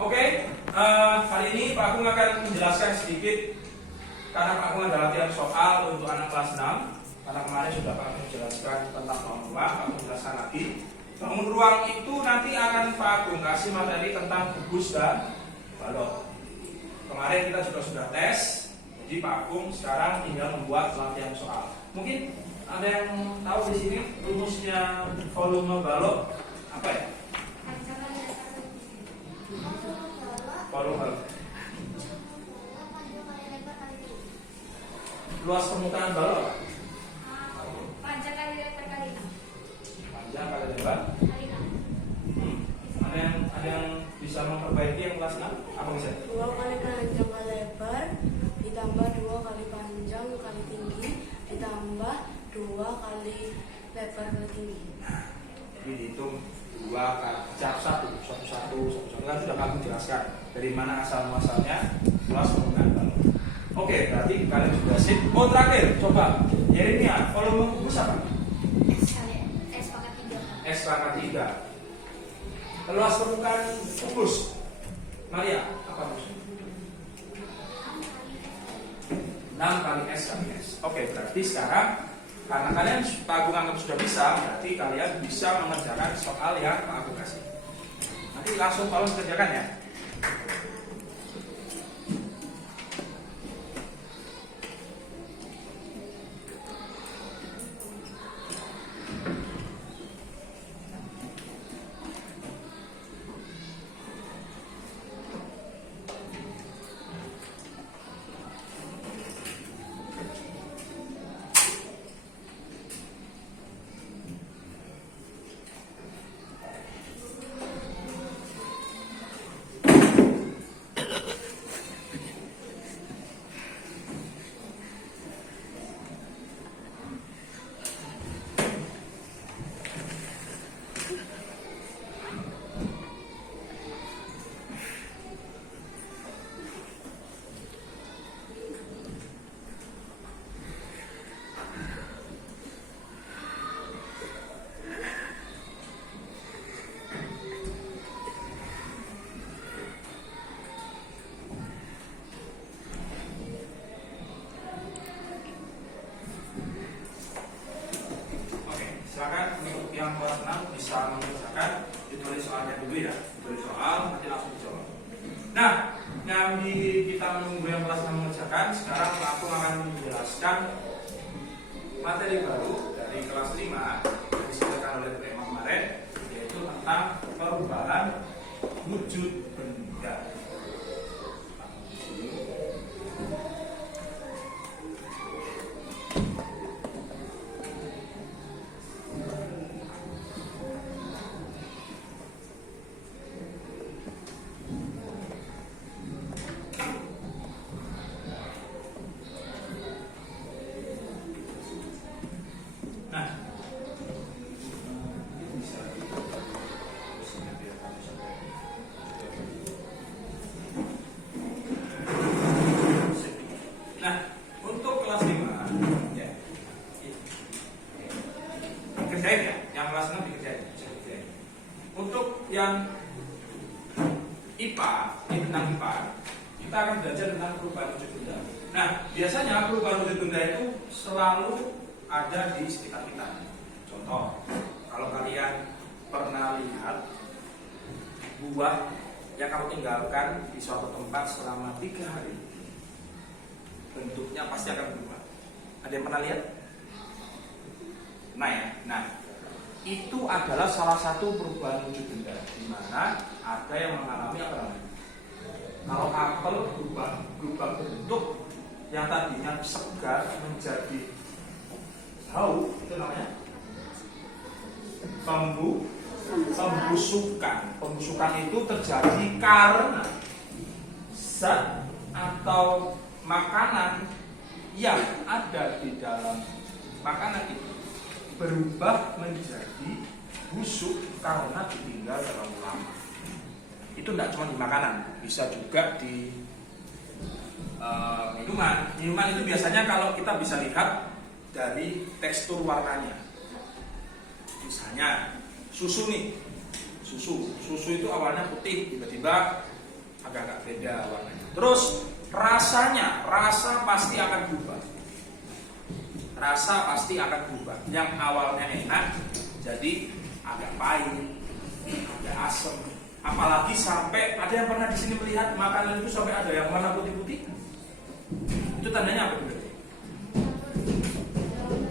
Oke, kali ini Pak Agung akan menjelaskan sedikit karena Pak Agung ada latihan soal untuk anak kelas 6. Karena kemarin sudah Pak Agung menjelaskan tentang bangun ruang, Pak Agung menjelaskan lagi. Bangun ruang itu nanti akan Pak Agung kasih materi tentang gugus dan balok. Kemarin kita juga sudah tes, jadi Pak Agung sekarang tinggal membuat latihan soal. Mungkin ada yang tahu di sini rumusnya volume balok apa ya? Volume balok. Luas permukaan balok apa? Panjang kali lebar kali 6. Panjang kali lebar Kali 6. Ada yang bisa memperbaiki yang kelas 6? Apa bisa? 2 kali panjang kali lebar ditambah 2 kali panjang kali tinggi ditambah 2 kali lebar kali tinggi. Jadi dihitung 2 kali cap 1 kan sudah kamu jelaskan dari mana asal muasalnya luas permukaan balok. Oke, berarti kalian sudah sip. Oh, terakhir, coba Yeremia, volume kubus apa? S pangkat 3. S pangkat 3. Luas permukaan kubus Maria, apa maksudnya? 6 kali S kali S. Oke, berarti sekarang karena kalian Pak Agung anggap sudah bisa, berarti kalian bisa mengerjakan soal yang Pak Agung kasih. Nanti langsung tolong kerjakan ya. Silakan untuk yang kelas 6 bisa mengerjakan, ditulis soalnya dulu ya, ditulis soal nanti langsung dijawab. Nah, kita menunggu yang kelas 6 mengerjakan. Sekarang aku akan menjelaskan materi baru dari kelas 5 yang disediakan oleh tema kemarin, yaitu tentang perubahan wujud benda. Yang IPA, ini tentang IPA, kita akan belajar tentang perubahan wujud benda. Nah, biasanya perubahan wujud benda itu selalu ada di sekitar kita. Contoh, kalau kalian pernah lihat buah yang kamu tinggalkan di suatu tempat selama 3 hari, bentuknya pasti akan berubah. Ada yang pernah lihat? Nah ya, itu adalah salah satu perubahan wujud benda, di mana ada yang mengalami apa namanya? Kalau apel berubah bentuk yang tadinya segar menjadi bau, itu namanya pembusukan. Pembusukan itu terjadi karena zat atau makanan yang ada di dalam makanan itu berubah menjadi busuk karena ditinggal terlalu lama. Itu tidak cuma di makanan, bisa juga di minuman. Minuman itu biasanya kalau kita bisa lihat dari tekstur warnanya. Misalnya susu nih, susu itu awalnya putih, tiba-tiba agak-agak beda warnanya. Terus rasanya, rasa pasti akan berubah. Rasa pasti akan berubah. Yang awalnya enak jadi agak pahit, agak asam. Apalagi sampai ada yang pernah di sini melihat makanan itu sampai ada yang warna putih-putih. Itu tandanya apa, Bunda?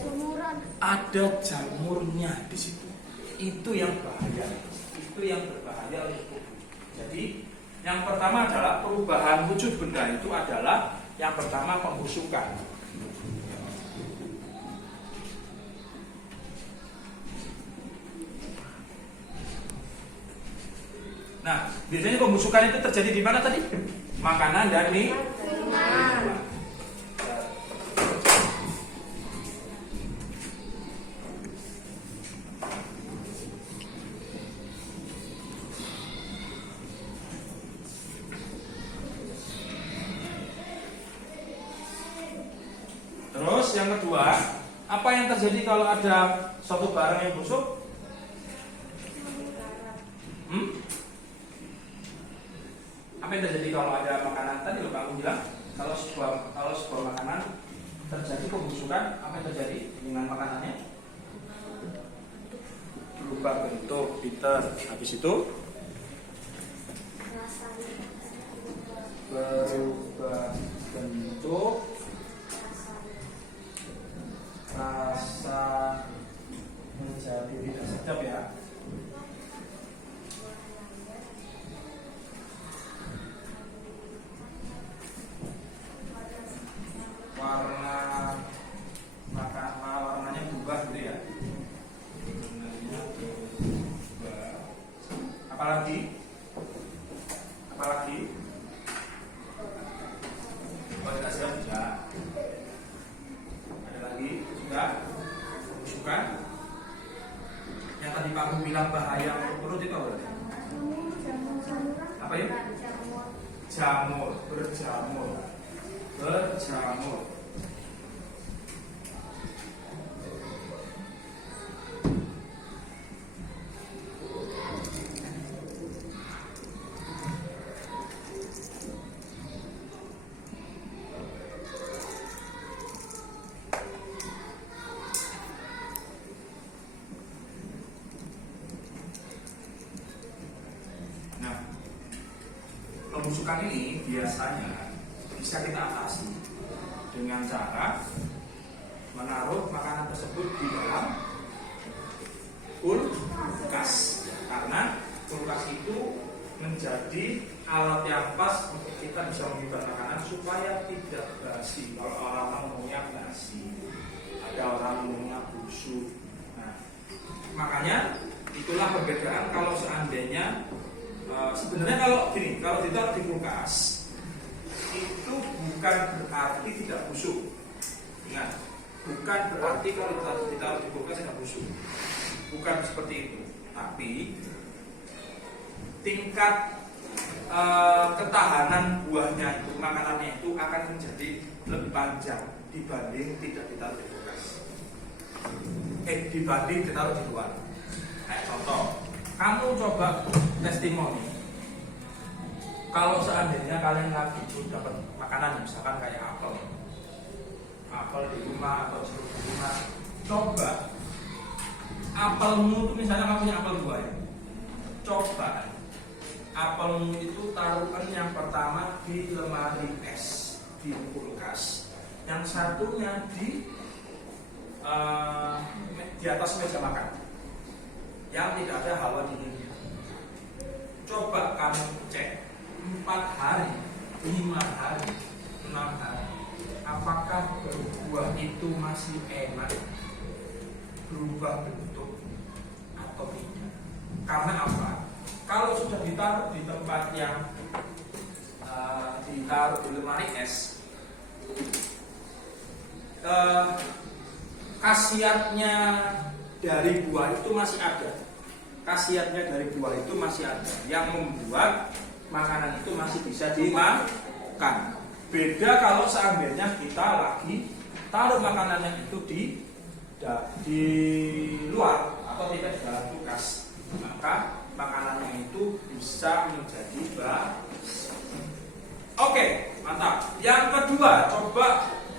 Jumuran. Ada jamurnya di situ. Itu yang bahaya. Itu yang berbahaya untuk tubuh. Jadi yang pertama adalah perubahan wujud benda itu adalah yang pertama pembusukan. Nah, biasanya pembusukan itu terjadi di mana tadi? Makanan dan minuman. Terus yang kedua, apa yang terjadi kalau ada suatu barang yang busuk? Apa yang terjadi kalau ada makanan tadi loh kamu bilang kalau sebuah makanan terjadi pembusukan, apa yang terjadi dengan makanannya? Berubah bentuk, bitter. Habis itu berubah bentuk, rasa menjadi tidak sedap ya. Warnanya berubah gitu ya. Warnanya berubah. Apalagi? Oh, tidak sedap juga. Ada lagi juga pembusukan. Yang tadi Pak Guru bilang bahaya untuk perut itu apa? Apa ya? Berjamur. Nah, pembusukan ini biasanya bisa kita atasi dengan cara menaruh makanan tersebut di dalam kulkas, karena kulkas itu menjadi alat yang pas untuk kita bisa menyimpan makanan supaya tidak basi. Kalau orang ngomongnya basi, ada orang ngomongnya busuk. Nah, makanya itulah perbedaan kalau seandainya sebenarnya kalau ditaruh di kulkas itu bukan berarti tidak busuk. Ingat, bukan berarti kalau ditaruh di kulkas tidak busuk. Bukan seperti itu. Tapi tingkat ketahanan buahnya itu, makanannya itu akan menjadi lebih panjang dibanding tidak ditaruh di kulkas. Dibanding ditaruh di luar. Kayak contoh, kamu coba testimoni. Kalau seandainya kalian lagi dapat makanan, misalkan kayak apel di rumah atau jeruk di rumah, coba apelmu itu, misalnya kamu punya apel buah ya, coba apelmu itu taruhkan yang pertama di lemari es di kulkas, yang satunya di atas meja makan yang tidak ada hawa dinginnya. Coba kamu cek 4 hari, 5 hari, 6 hari, apakah buah itu masih enak, berubah bentuk atau tidak? Karena apa? Kalau sudah ditaruh di tempat yang ditaruh di lemari es, khasiatnya dari buah itu masih ada. Khasiatnya dari buah itu masih ada, yang membuat makanan itu masih bisa dimakan. Beda kalau seandainya kita lagi taruh makanannya itu di luar atau tidak di dalam kulkas, maka makanannya itu bisa menjadi basi. Oke, mantap. Yang kedua, coba